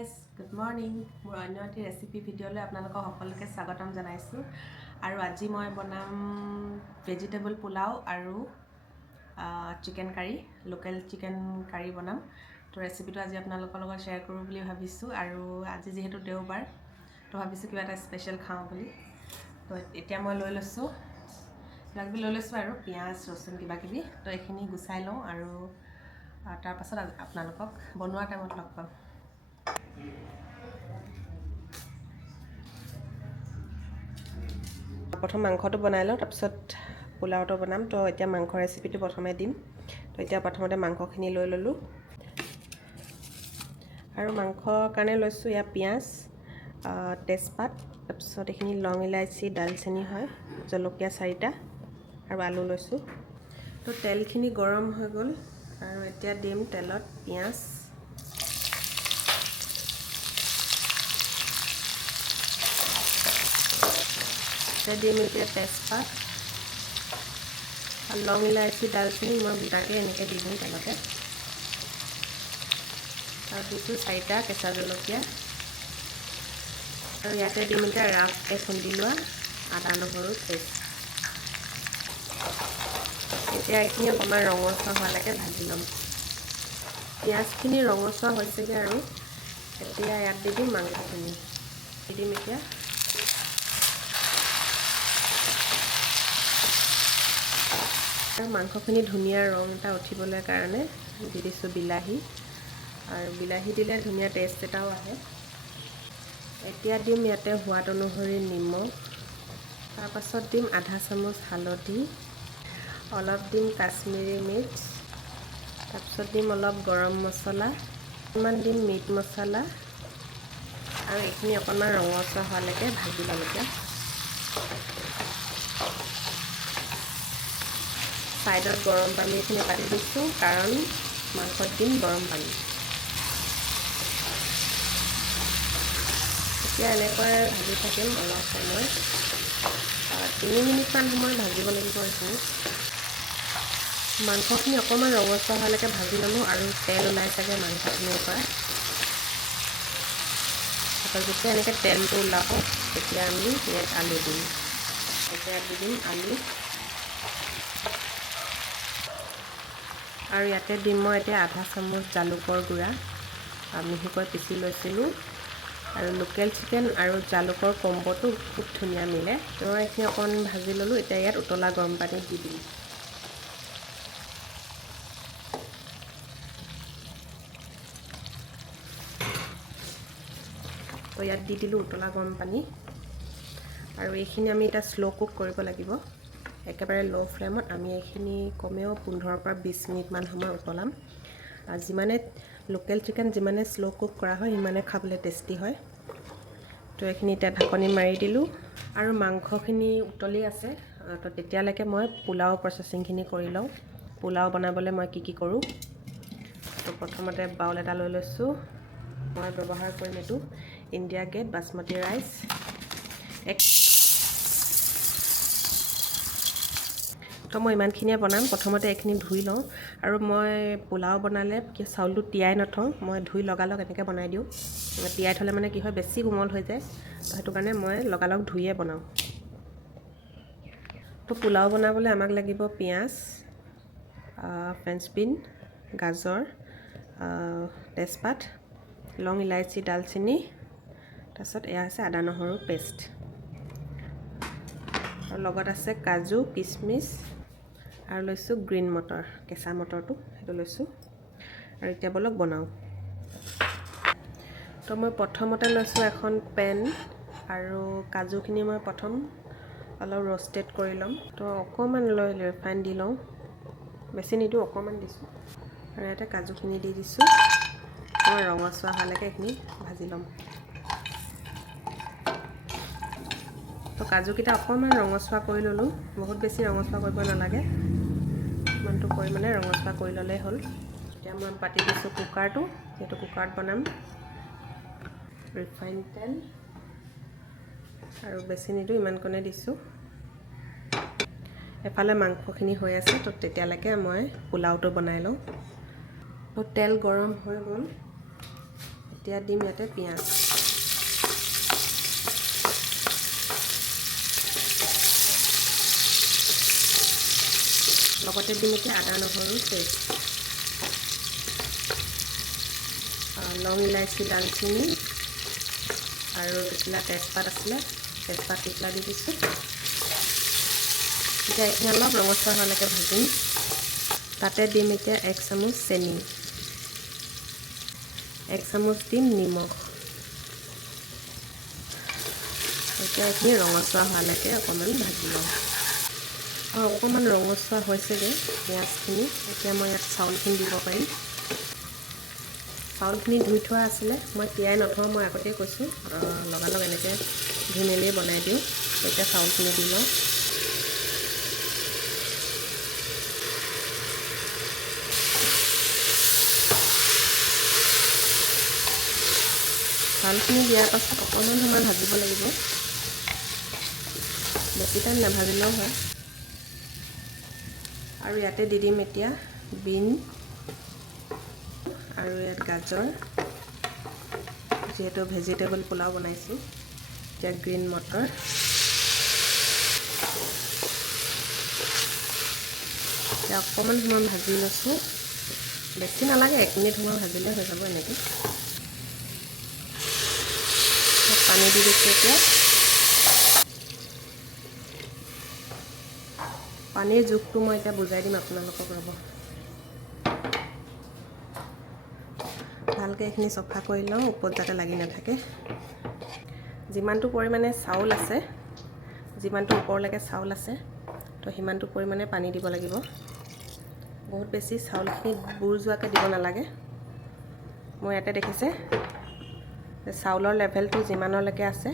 Guys good morning মোৰ অন্য এটি ৰেচিপি ভিডিঅ'লৈ আপোনালোকক সকলোকে স্বাগতম জনাইছোঁ আৰু আজি মই বনাম ভেজিটেবল পোলাও আৰু chicken curry local chicken curry বনাম তো ৰেচিপিটো আজি আপোনালোকৰ লগত শ্বেয়াৰ কৰোঁ বুলি ভাবিছোঁ আৰু আজি যিহেতু দেওবাৰ তো ভাবিছোঁ কিবা এটা স্পেচিয়েল খাওঁ বুলি তো এতিয়া মই লৈ লৈছোঁ আৰু পিঁয়াজ ৰচুন কিবাকিবি তো এইখিনি গুচাই লওঁ আৰু তাৰ পাছত আপোনালোকক বনোৱা টাইমত লগ পাম। প্ৰথম মাংসটো বনাই লওঁ, তাৰপিছত পোলাওটো বনাম। তো এতিয়া মাংস ৰেচিপিটো প্ৰথমে দিম। তো এতিয়া প্ৰথমতে মাংসখিনি লৈ ল'লোঁ আৰু মাংসৰ কাৰণে লৈছোঁ ইয়াত পিঁয়াজ, তেজপাত, তাৰপিছত এইখিনি লং ইলাইচি, দালচেনি হয়, জলকীয়া 4টা আৰু আলু লৈছোঁ। তো তেলখিনি গৰম হৈ গ'ল আৰু এতিয়া দিম তেলত পিঁয়াজ, দিম এতিয়া তেজপাত আৰু লং ইলাইচি, দালচেনি মই গোটাকৈ এনেকৈ দি দিম তেলতে আৰু দিছোঁ 4টা কেঁচা জলকীয়া আৰু ইয়াতে দিম এতিয়া ৰাফকৈ খুন্দি লোৱা আদা নহৰু পেষ্ট। এতিয়া এইখিনি অকণমান ৰঙচুৱা হোৱালৈকে ভাজি ল'ম। পিঁয়াজখিনি ৰঙচুৱা হৈছেগৈ আৰু এতিয়া ইয়াত দি দিম মাংসখিনি দি দিম এতিয়া আৰু মাংসখিনি ধুনীয়া ৰং এটা উঠিবলৈ কাৰণে দি দিছোঁ বিলাহী আৰু বিলাহী দিলে ধুনীয়া টেষ্ট এটাও আহে। এতিয়া দিম ইয়াতে সোৱাদ অনুসৰি নিমখ, তাৰপাছত দিম আধা চামুচ হালধি, অলপ দিম কাশ্মীৰী মিৰ্চ, তাৰপিছত দিম অলপ গৰম মছলা, অকণমান দিম মিট মছলা আৰু এইখিনি অকণমান ৰঙচুৱা হোৱালৈকে ভাজি ল'ম। এতিয়া ছাইডত গৰম পানী এইখিনি পাতি দিছোঁ কাৰণ মাংসত দিম গৰম পানী। এতিয়া এনেকৈ ভাজি থাকিম অলপ সময়, 3 মিনিটমান সময় ভাজিব লাগিব। এইখিনি মাংসখিনি অকণমান ৰঙচুৱা হোৱালৈকে ভাজি ল'লোঁ আৰু তেল ওলাই চাগে মাংসখিনিৰ পৰা। যেতিয়া এনেকৈ তেলটো ওলাব তেতিয়া আমি ইয়াত আলু দিম। এতিয়া দি দিম আলু আৰু ইয়াতে দিম মই এতিয়া আধা চামুচ জালুকৰ গুড়া মিহিকৈ পিচি লৈছিলোঁ আৰু লোকেল চিকেন আৰু জালুকৰ কম্বটো খুব ধুনীয়া মিলে। মই এইখিনি অকণমান ভাজি ল'লোঁ। এতিয়া ইয়াত উতলা গৰম পানী দি দিম। তো ইয়াত দি দিলোঁ উতলা গৰম পানী আৰু এইখিনি আমি এতিয়া শ্ল' কুক কৰিব লাগিব। একেবাৰে ল' ফ্লেমত আমি এইখিনি কমেও 15 পৰা 20 মিনিটমান সময় উতলাম। যিমানে লোকেল চিকেন যিমানে শ্ল' কুক কৰা হয় সিমানে খাবলৈ টেষ্টি হয়। তো এইখিনি এতিয়া ঢাকনি মাৰি দিলোঁ আৰু মাংসখিনি উতলি আছে। তো তেতিয়ালৈকে মই পোলাও প্ৰচেছিংখিনি কৰি লওঁ। পোলাও বনাবলৈ মই কি কৰোঁ। তো প্ৰথমতে বাউল এটা লৈ লৈছোঁ। মই ব্যৱহাৰ কৰিম এইটো ইণ্ডিয়া গেট বাসমতি ৰাইচ। তো মই ইমানখিনিয়ে বনাম। প্ৰথমতে এইখিনি ধুই লওঁ আৰু মই পোলাও বনালে চাউলটো তিয়াই নথওঁ, মই ধুই লগালগ এনেকৈ বনাই দিওঁ। তিয়াই থ'লে মানে কি হয় বেছি কোমল হৈ যায়, তো সেইটো কাৰণে মই লগালগ ধুইয়ে বনাওঁ। তো পোলাও বনাবলৈ আমাক লাগিব পিঁয়াজ, ফ্ৰেঞ্চ বিন, গাজৰ, তেজপাত, লং ইলাইচি, দালচেনি, তাৰপিছত এয়া আছে আদা নহৰু পেষ্ট আৰু লগত আছে কাজু, কিচমিচ আৰু লৈছোঁ গ্ৰীণ মটৰ, কেঁচা মটৰটো সেইটো লৈছোঁ। আৰু এতিয়া বলক বনাওঁ। তো মই প্ৰথমতে লৈছোঁ এখন পেন আৰু কাজুখিনি মই প্ৰথম অলপ ৰ'ষ্টেড কৰি ল'ম। তো অকণমান লৈ ৰিফাইন দি লওঁ, বেছি নিদিওঁ, অকণমান দিছোঁ আৰু ইয়াতে কাজুখিনি দি দিছোঁ। মই ৰঙচুৱা হোৱালৈকে এইখিনি ভাজি ল'ম। তো কাজুকেইটা অকণমান ৰঙচুৱা কৰি ল'লোঁ, বহুত বেছি ৰঙচুৱা কৰিব নালাগে, ইমানটো পৰিমাণে ৰঙচুৱা কৰি ল'লেই হ'ল। এতিয়া মই পাতি দিছোঁ কুকাৰটো, যিহেতু কুকাৰত বনাম। ৰিফাইন তেল আৰু বেছি নিদিওঁ, ইমানকণে দিছোঁ। এফালে মাংসখিনি হৈ আছে, তো তেতিয়ালৈকে মই পোলাওটো বনাই লওঁ। তো তেল গৰম হৈ গ'ল, এতিয়া দিম ইয়াতে পিঁয়াজ। লগতে দিম এতিয়া আদা নহৰু পেষ্ট, লং ইলাইচি দালচিনি আৰু টোপোলা তেজপাত আছিলে, তেজপাত টোপোলা দি দিছোঁ। এতিয়া এইখিনি অলপ ৰঙচুৱা হোৱালৈকে ভাজিম। তাতে দিম এতিয়া 1 চামুচ চেনি, 1 চামুচ দিম নিমখ। এতিয়া এইখিনি ৰঙচুৱা হোৱালৈকে অকণমান ভাজি লওঁ। অকণমান ৰঙচুৱা হৈছেগৈ পিঁয়াজখিনি। এতিয়া মই ইয়াত চাউলখিনি দিব পাৰিম। চাউলখিনি ধুই থোৱা আছিলে, মই তিয়াই নথওঁ, মই আগতেই কৈছোঁ, লগালগ এনেকৈ ধুই মেলিয়ে বনাই দিওঁ। এতিয়া চাউলখিনি দি লওঁ। চাউলখিনি দিয়াৰ পাছত অকণমান সময় ভাজিব লাগিব, বেছি টাইম নাভাজিলেও হয়। আৰু ইয়াতে দি দিম এতিয়া বিন আৰু ইয়াত গাজৰ, যিহেতু ভেজিটেবল পোলাও বনাইছোঁ। এতিয়া গ্ৰীণ মটৰ, এতিয়া অকণমান সময় ভাজি লৈছোঁ, বেছি নালাগে, 1 মিনিট সময় ভাজিলে হৈ যাব। এনেকৈ পানী দি দিছোঁ। এতিয়া পানীৰ জোখটো মই এতিয়া বুজাই দিম আপোনালোকক, ৰ'ব। ভালকৈ এইখিনি চফা কৰি লওঁ, ওপৰত যাতে লাগি নাথাকে। যিমানটো পৰিমাণে চাউল আছে, যিমানটো ওপৰলৈকে চাউল আছে, তো সিমানটো পৰিমাণে পানী দিব লাগিব। বহুত বেছি চাউলখিনি বুৰ যোৱাকৈ দিব নালাগে। মই ইয়াতে দেখিছে চাউলৰ লেভেলটো যিমানলৈকে আছে,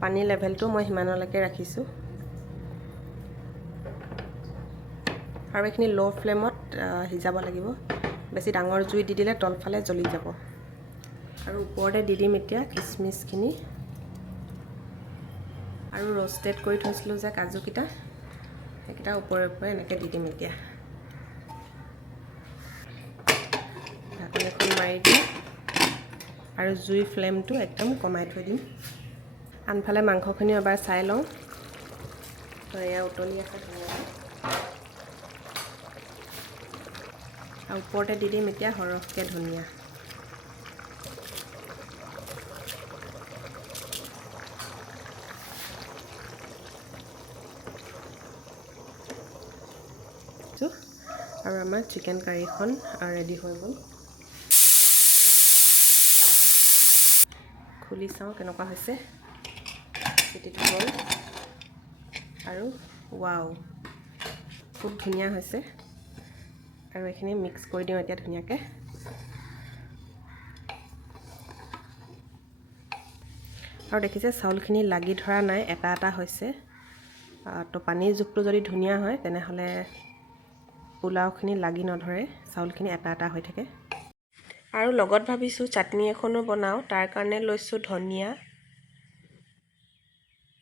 পানীৰ লেভেলটো মই সিমানলৈকে ৰাখিছোঁ। আৰু এইখিনি ল' ফ্লেমত সিজাব লাগিব। বেছি ডাঙৰ জুই দি দিলে তলফালে জ্বলি যাব। আৰু ওপৰতে দি দিম এতিয়া কিচমিচখিনি আৰু ৰ'ষ্টেড কৰি থৈছিলোঁ যে কাজুকেইটা, সেইকেইটা ওপৰে ওপৰে এনেকৈ দি দিম। এতিয়া ঢাকনি এখন মাৰি দিম আৰু জুই ফ্লেমটো একদম কমাই থৈ দিম। আনফালে মাংসখিনি এবাৰ চাই লওঁ, তো এয়া উতলি আছে ধুনীয়াকৈ। আৰু ওপৰতে দি দিম এতিয়া সৰহকৈ ধনিয়া। আৰু আমাৰ চিকেন কাৰীখন ৰেডি হৈ গ'ল। খুলি চাওঁ কেনেকুৱা হৈছে। চিটিটো গ'ল আৰু ৱাও, খুব ধুনীয়া হৈছে। আৰু এইখিনি মিক্স কৰি দিওঁ এতিয়া ধুনীয়াকৈ। আৰু দেখিছে চাউলখিনি লাগি ধৰা নাই, এটা এটা হৈছে। তো পানীৰ জোখটো যদি ধুনীয়া হয়, তেনেহ'লে পোলাওখিনি লাগি নধৰে, চাউলখিনি এটা এটা হৈ থাকে। আৰু লগত ভাবিছোঁ চাটনি এখনো বনাওঁ। তাৰ কাৰণে লৈছোঁ ধনিয়া,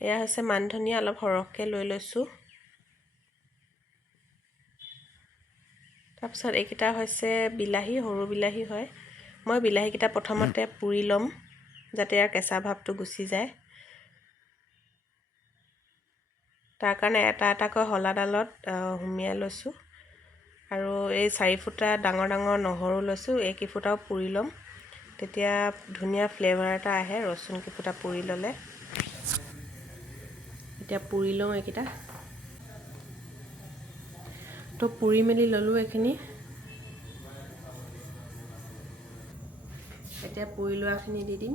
এয়া হৈছে মান ধনিয়া, অলপ সৰহকৈ লৈ লৈছোঁ। তাৰপিছত এইকেইটা হৈছে বিলাহী, সৰু বিলাহী হয়। মই বিলাহীকেইটা প্ৰথমতে পুৰি ল'ম, যাতে ইয়াৰ কেঁচা ভাৱটো গুচি যায়। তাৰ কাৰণে এটা এটাকৈ হলাডালত সুমিয়াই লৈছোঁ। আৰু এই 4 ফুটা ডাঙৰ ডাঙৰ নহৰু লৈছোঁ, এই কেইফুটাও পুৰি ল'ম, তেতিয়া ধুনীয়া ফ্লেভাৰ এটা আহে ৰচুন কেইফুটা পুৰি ল'লে। এতিয়া পুৰি লওঁ এইকেইটা। তো পুৰি মেলি ল'লোঁ এইখিনি। এতিয়া পুৰি লোৱাখিনি দি দিম।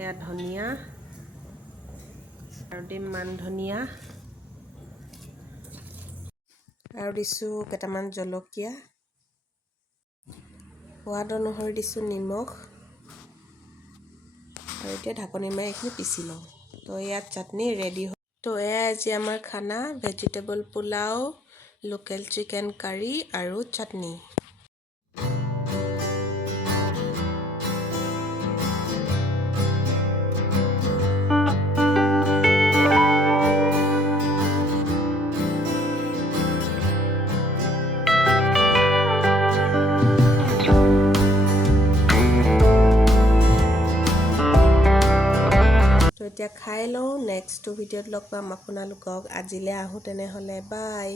এয়া ধনিয়া আৰু দিম মান ধনিয়া আৰু দিছোঁ কেইটামান জলকীয়া, সোৱাদ অনুসৰি দিছোঁ নিমখ। আৰু এতিয়া ঢাকনি মাৰি এইখিনি পিচি লওঁ। তো ইয়াত চাটনি ৰেডি হ'ল। তো এয়া আজি আমাৰ খানা, vegetable pulao, local chicken curry আৰু চাটনি। এতিয়া খাই লওঁ, নেক্সট ভিডিঅ'ত লগ পাম আপোনালোকক। আজিলৈ আহোঁ তেনেহ'লে, বাই।